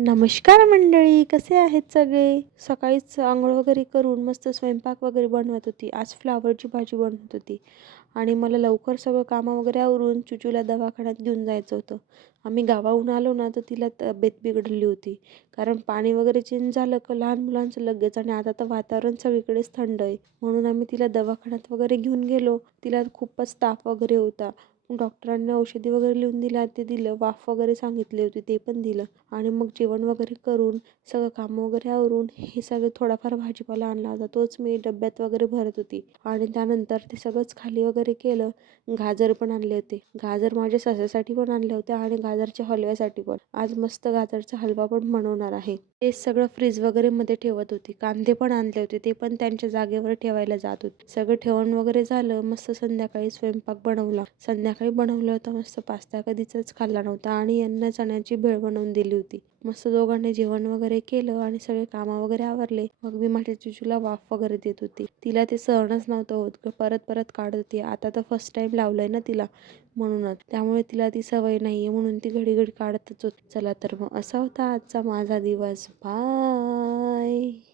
नमस्कार मंडळी, कसे आहेत सगळे? सकाळीच अंघोळ वगैरे करून मस्त स्वयंपाक वगैरे बनवत होती. आज फ्लावरची भाजी बनवत होती आणि मला लवकर सगळं कामं वगैरे आवरून चुचूला दवाखान्यात घेऊन जायचं होतं. आम्ही गावाहून आलो ना, तर तिला तब्येत बिघडलेली होती. कारण पाणी वगैरे चेंज झालं का लहान मुलांचं लगेच आणि आता तर वातावरण सगळीकडेच थंड आहे. म्हणून आम्ही तिला दवाखान्यात वगैरे घेऊन गेलो. तिला खूपच ताप वगैरे होता. डॉक्टरांनी औषधी वगैरे लिहून दिल्या, ते दिलं. वाफ वगैरे सांगितली होती, ते पण दिलं. आणि मग जेवण वगैरे करून सगळं कामं वगैरे आवरून हे सगळं थोडाफार भाजीपाला आणला होता, तोच मी डब्यात वगैरे भरत होती. आणि त्यानंतर ते सगळंच खाली वगैरे केलं. गाजर पण आणले होते. गाजर माझ्या सासूसाठी पण आणले होते आणि गाजरच्या हलव्यासाठी पण. आज मस्त गाजरचा हलवा पण बनवणार आहे. ते सगळं फ्रीज वगैरे मध्ये ठेवत होती. कांदे पण आणले होते, ते पण त्यांच्या जागेवर ठेवायला जात होते. सगळं ठेवण वगैरे झालं. मस्त संध्याकाळी स्वयंपाक बनवला. संध्याकाळी बनवलं होतं मस्त पास्ता, कधीच खाल्ला नव्हता आणि यांना चण्याची भेळ बनवून दिली होती. मस्त दोघांनी जेवण वगैरे केलं आणि सगळे कामं वगैरे आवरले. मग मी माझ्या चिचूला वाफ वगैरे देत होती. तिला ते सहनच नव्हतं होत, परत परत काढत होती. आता तर फर्स्ट टाइम लावलंय ना तिला, म्हणूनच. त्यामुळे तिला ती सवय नाहीये, म्हणून ती घडी घडी काढतच होती. चला तर मग असा होता आजचा माझा दिवस. बाय.